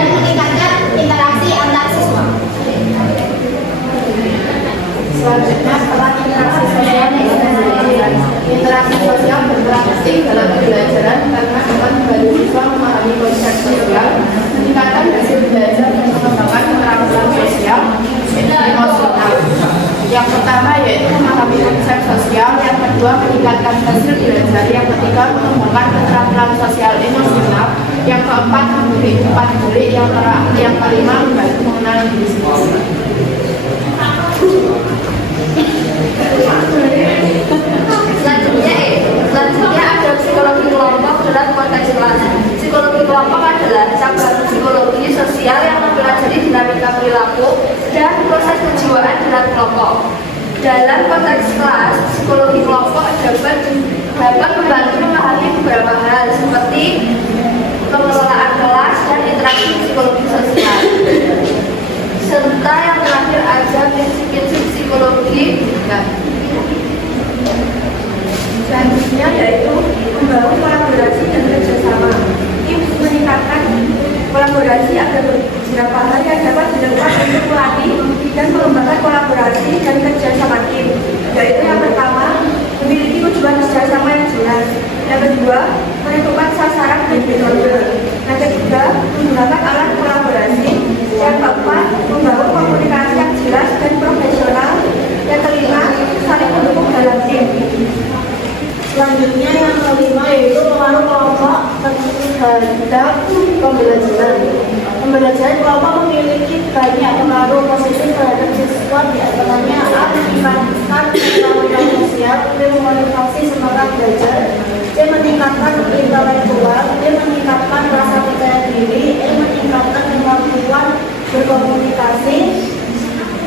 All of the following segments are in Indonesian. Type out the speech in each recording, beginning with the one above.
dan meningkatkan interaksi antar siswa. Selanjutnya, peran interaksi sosial dan pembelajaran. Interaksi sosial berperan penting dalam pembelajaran karena dapat membantu siswa memahami konsep sosial, meningkatkan hasil belajar dan mengembangkan keterampilan sosial emosional. Yang pertama yaitu memahami konsep sosial, yang kedua meningkatkan hasil belajar, yang ketiga mengembangkan keterampilan sosial emosional, yang keempat memberi umpan balik, yang kelima membantu mengenal diri sendiri. Selanjutnya ada psikologi kelompok dalam konteks kelas. Psikologi kelompok adalah cabang psikologi sosial yang mempelajari dinamika perilaku dan proses kejiwaan dalam kelompok. Dalam konteks kelas, psikologi kelompok dapat membantu memahami beberapa hal seperti pengelolaan kelas dan interaksi psikologi sosial. Serta yang terakhir ada prinsip-prinsip psikologi. Selanjutnya yaitu membangun kolaborasi dan kerjasama. Ini meningkatkan kolaborasi agar beberapa hal yang dapat dilakukan untuk melatih dan mengembangkan kolaborasi dan kerjasama tim. Yaitu yang pertama, memiliki tujuan kerjasama yang jelas. Yang kedua, menentukan sasaran dan metode. Yang ketiga, menggunakan alat kolaborasi. Yang keempat, membangun komunikasi yang jelas dan profesional. Yang kelima, saling mendukung dalam tim. Selanjutnya yang kelima yaitu pengaruh kelompok terhadap pembelajaran. Pembelajaran kelompok memiliki banyak pengaruh positif terhadap siswa, di antaranya A. Meningkatkan keterampilan sosial, B. Memotivasi semangat belajar, C. Meningkatkan intelektual, D. Meningkatkan rasa percaya diri, E. Meningkatkan kemampuan berkomunikasi,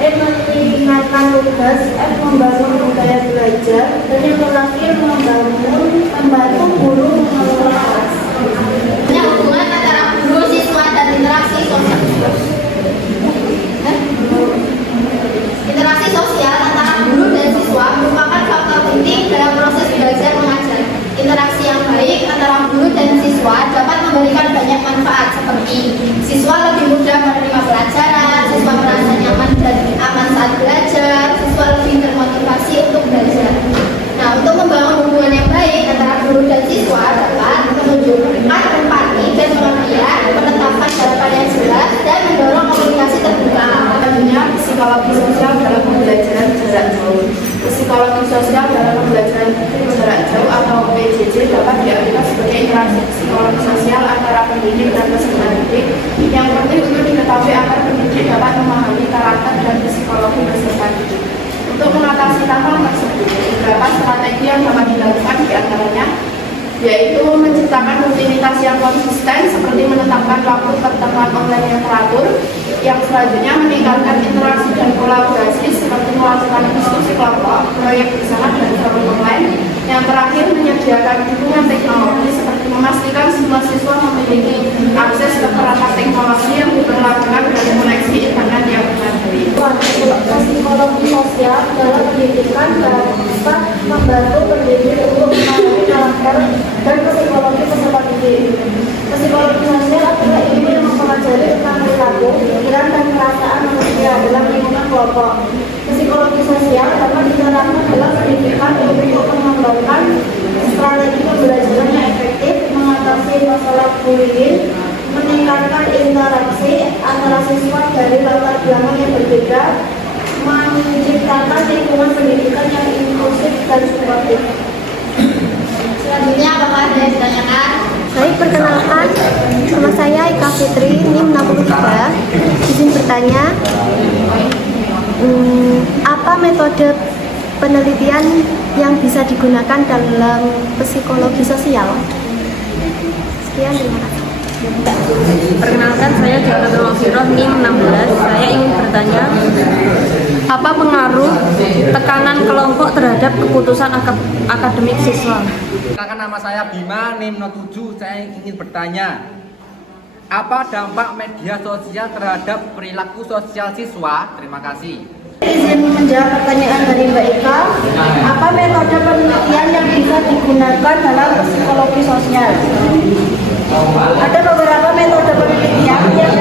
E. Mengingatkan tugas, F. Membangun budaya belajar, dan yang terakhir membantu guru mengelola kelas. Hubungan antara guru, siswa, dan interaksi sosial. Interaksi sosial antara guru dan siswa merupakan faktor penting dalam proses belajar mengajar. Interaksi yang baik antara guru dan siswa dapat memberikan banyak manfaat seperti siswa lebih mudah menerima pelajaran, siswa merasa nyaman dan aman saat belajar, siswa lebih termotivasi untuk belajar. Nah, untuk membangun hubungan yang baik antara guru dan siswa dapat menunjukkan empati dan pengertian, menetapkan harapan yang jelas, dan mendorong komunikasi terbuka. Selanjutnya, psikologi sosial dalam pembelajaran jarak jauh. Psikologi sosial dalam pembelajaran jarak jauh atau PJJ dapat diartikan sebagai interaksi psikologi sosial antara pendidik dan peserta didik yang penting untuk diketahui agar pendidik dapat memahami karakter dan psikologi peserta didik. Untuk mengatasi tantangan tersebut, beberapa strategi yang dapat dilakukan diantaranya yaitu menciptakan rutinitas yang konsisten seperti menetapkan waktu pertemuan online yang teratur. Yang selanjutnya meningkatkan interaksi dan kolaborasi seperti melakukan diskusi kelompok, proyek bersama, dan forum online. Yang terakhir menyediakan dukungan teknologi seperti memastikan semua siswa memiliki akses ke perangkat teknologi yang diperlakukan dan koneksi internet yang memadai. Psikologi sosial dalam pendidikan dapat membantu pendidik untuk memahami karakter dan psikologi peserta didik. Psikologi sosial adalah ilmu yang mempelajari tentang perilaku, pikiran, dan perasaan manusia dalam lingkungan kelompok. Psikologi sosial dapat diterapkan dalam pendidikan untuk mengembangkan strategi pembelajaran yang efektif, mengatasi masalah bullying, meningkatkan interaksi antara siswa dari latar belakang yang berbeda, menciptakan lingkungan pendidikan yang inklusif dan suportif. Selanjutnya, apakah ada yang ditanyakan? Baik, perkenalkan, nama saya Ika Fitri, NIM 63. Izin bertanya, apa metode penelitian yang bisa digunakan dalam psikologi sosial? Sekian, terima kasih. Perkenalkan, saya Diana Nurwafiroh, NIM 16. Saya ingin bertanya, apa pengaruh tekanan kelompok terhadap keputusan akademik siswa? Perkenalkan, nama saya Bima, NIM 07. Saya ingin bertanya, apa dampak media sosial terhadap perilaku sosial siswa? Terima kasih. Izin menjawab pertanyaan dari Mbak Ika. Apa metode penelitian yang bisa digunakan dalam psikologi sosial? Ada beberapa metode penelitian yang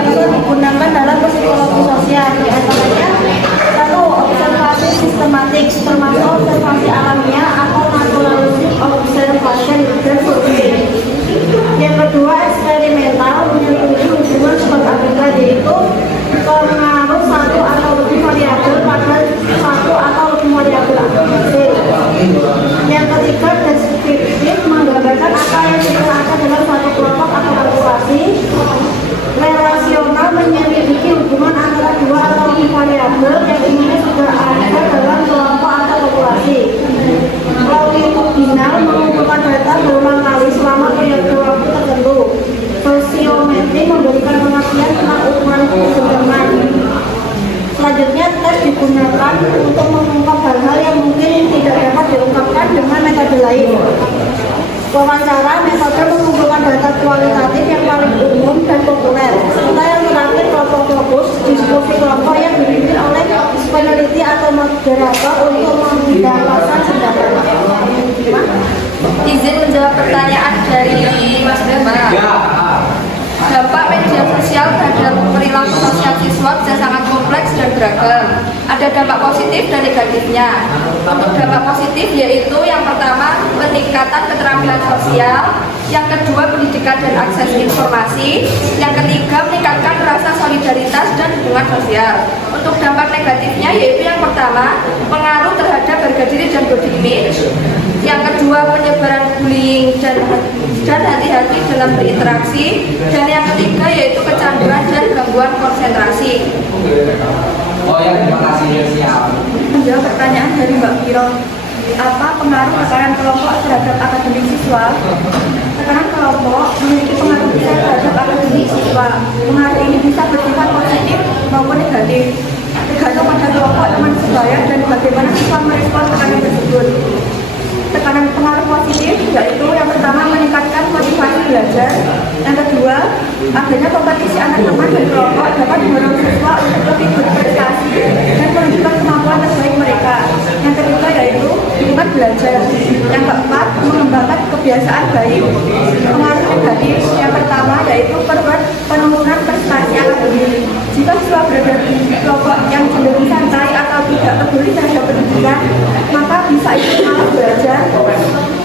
variabel yang dimana juga ada dalam kelompok atau populasi. Longitudinal mengumpulkan data berulang kali selama periode waktu tertentu. Sosiometri memberikan pengertian tentang ukuran kesenjangan. Selanjutnya, tes digunakan untuk mengungkap hal-hal yang mungkin tidak dapat diungkapkan dengan metode lain. Wawancara, metode mengumpulkan data kualitatif yang paling umum dan populer. Serta yang terakhir, kelompok fokus, diskusi kelompok yang dipimpin oleh peneliti atau moderator untuk mendapatkan pendapat. Izin menjawab pertanyaan dari Mas Bambang. Dampak media sosial terhadap perilaku sosial siswa bisa sangat kompleks dan beragam. Ada dampak positif dan negatifnya. Untuk dampak positif yaitu yang pertama peningkatan keterampilan sosial, yang kedua pendidikan dan akses informasi, yang ketiga meningkatkan rasa solidaritas dan hubungan sosial. Untuk dampak negatifnya yaitu yang pertama pengaruh terhadap harga diri dan body image, yang kedua penyebaran bullying dan hati-hati dalam berinteraksi, dan yang ketiga yaitu kecanduan dan gangguan konsentrasi. Oh ya, terima kasih ya, siap. Menjawab pertanyaan dari Mbak Viro, apa pengaruh tekanan kelompok terhadap akademik siswa? Tekanan kelompok memiliki pengaruh besar terhadap akademik siswa. Pengaruh ini bisa bersifat positif maupun negatif, tergantung pada kelompok teman sebaya dan bagaimana siswa merespon tekanan tersebut. Tekanan pengaruh positif yaitu yang pertama meningkatkan motivasi belajar, yang kedua adanya kompetisi antar teman dan kelompok dapat mendorong siswa untuk lebih berprestasi dan menunjukkan kemampuan terbaik mereka, yang ketiga yaitu dukungan belajar, yang keempat mengembangkan kebiasaan baik. Pengaruh negatif yang pertama yaitu penurunan prestasi akademik. Jika siswa berada di kelompok yang cenderung santai atau tidak peduli terhadap pendidikan, maka bisa ikut malas belajar,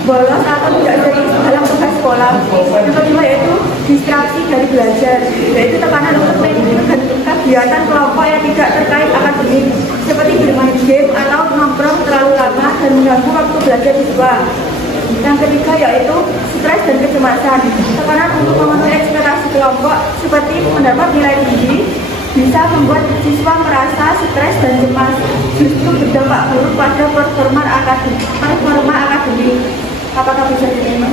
bolos atau tidak serius dalam tugas sekolah. Yang kedua yaitu distraksi dari belajar, yaitu tekanan untuk melakukan kegiatan kelompok yang tidak terkait akademik, seperti bermain game atau nongkrong terlalu lama dan mengganggu waktu belajar siswa. Yang ketiga yaitu stres dan kecemasan. Tekanan untuk memenuhi ekspektasi kelompok seperti mendapat nilai tinggi bisa membuat siswa merasa stres dan cemas, justru berdampak buruk pada performa akademik. Apakah bisa diterima?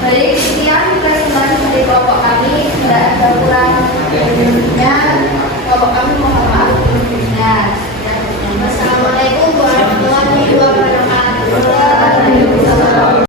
Baik, sekian presentasi dari kelompok kami. Tidak ada kurang lebihnya, kelompok kami